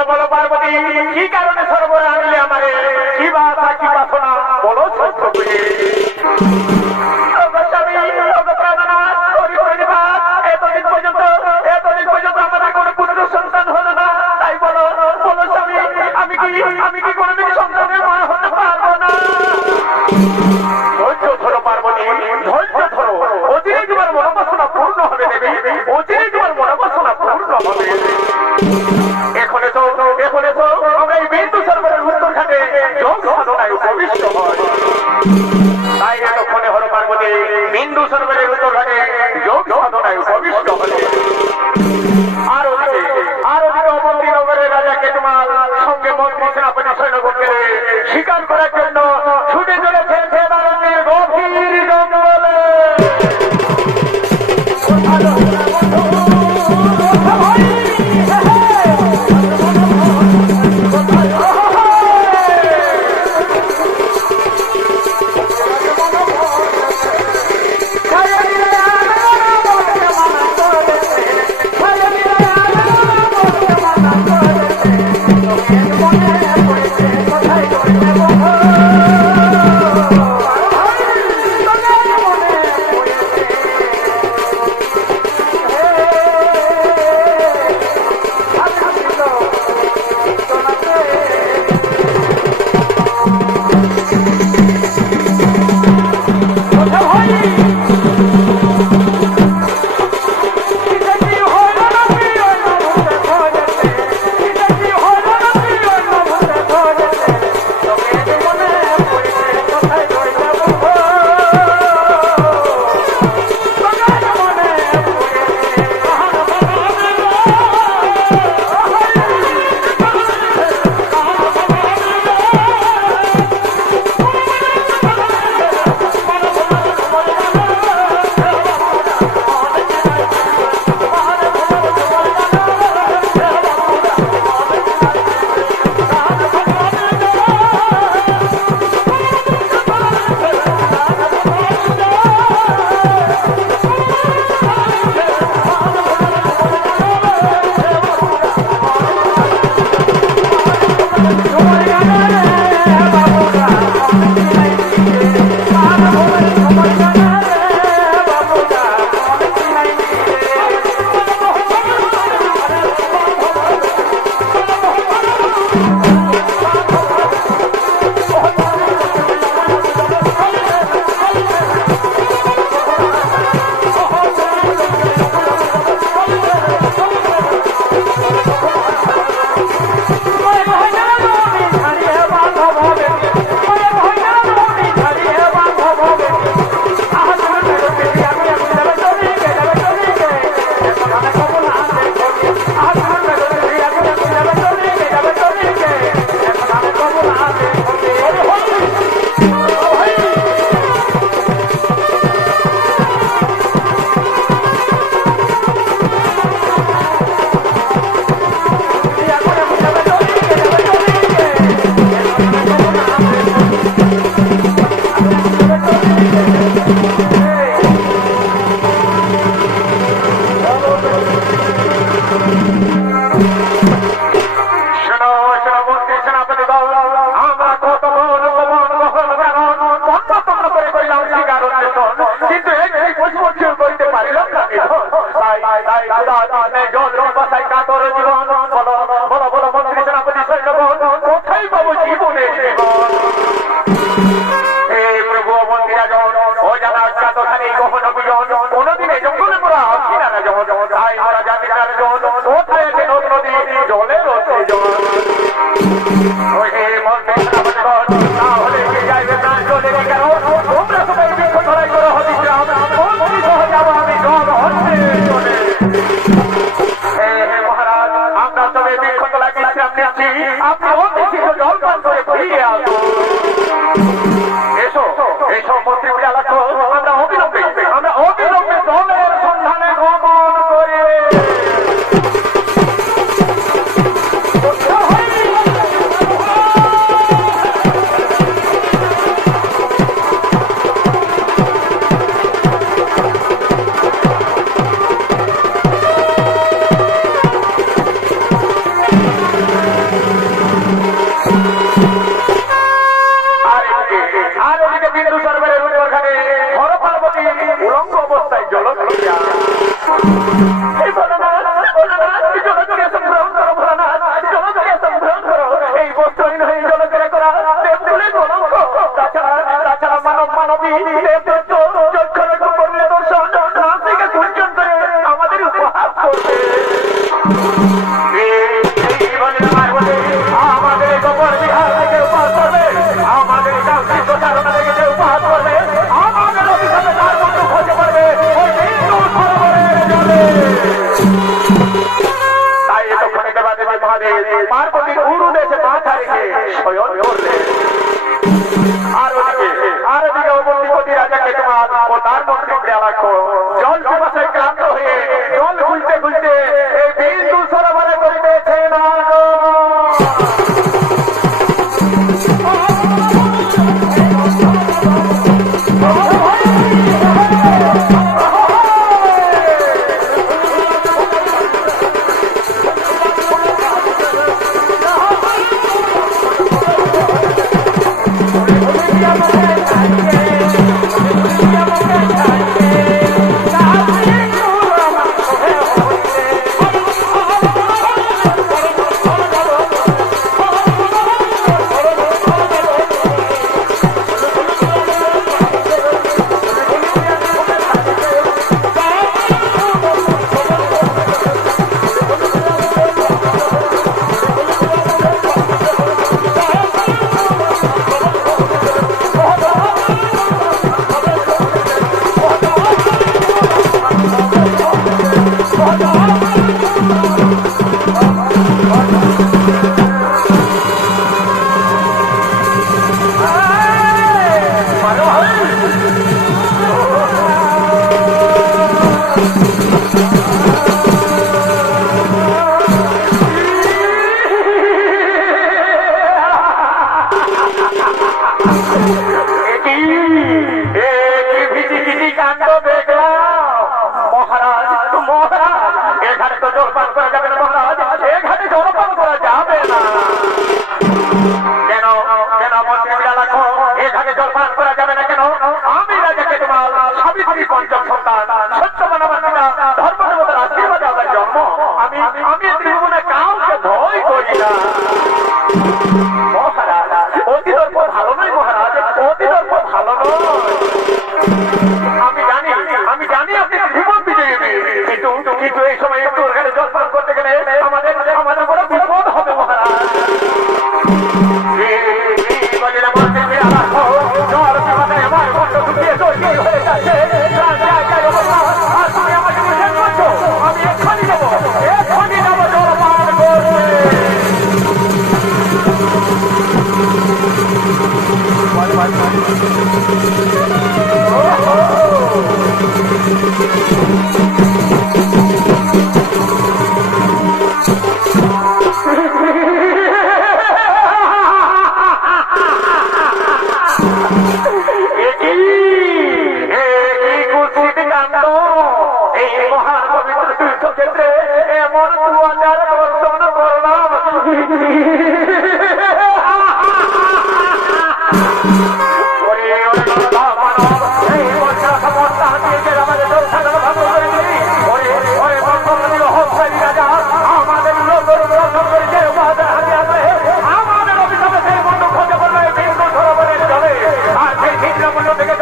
বলো বলো, পার্বতী, কি কারণে সরবরাহ আনলে আমারে? কি বাধা কি বাসনা? বলো Thank you. তাই এতক্ষণে হর পার্বতী। বিন্দু সরবরের উত্তর que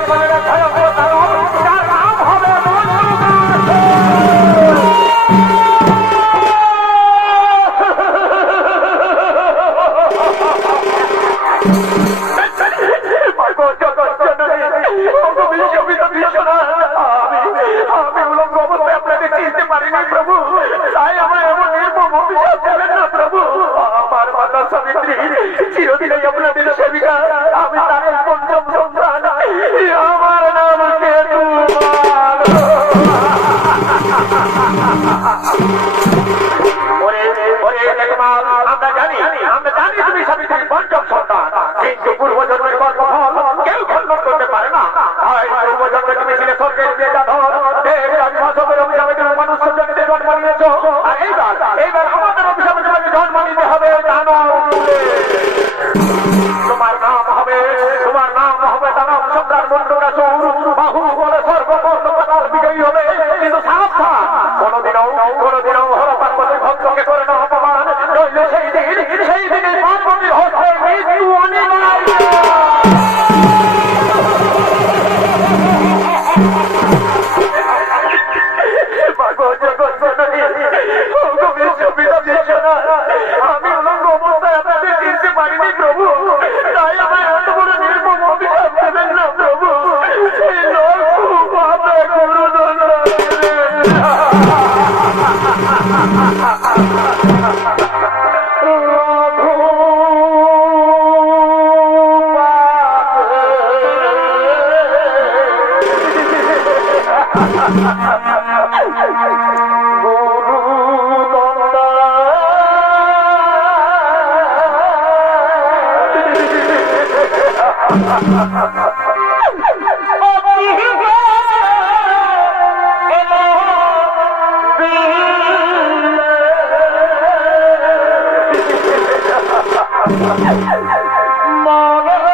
মন্ড থেকে যার Ha ha ha ha! Mother.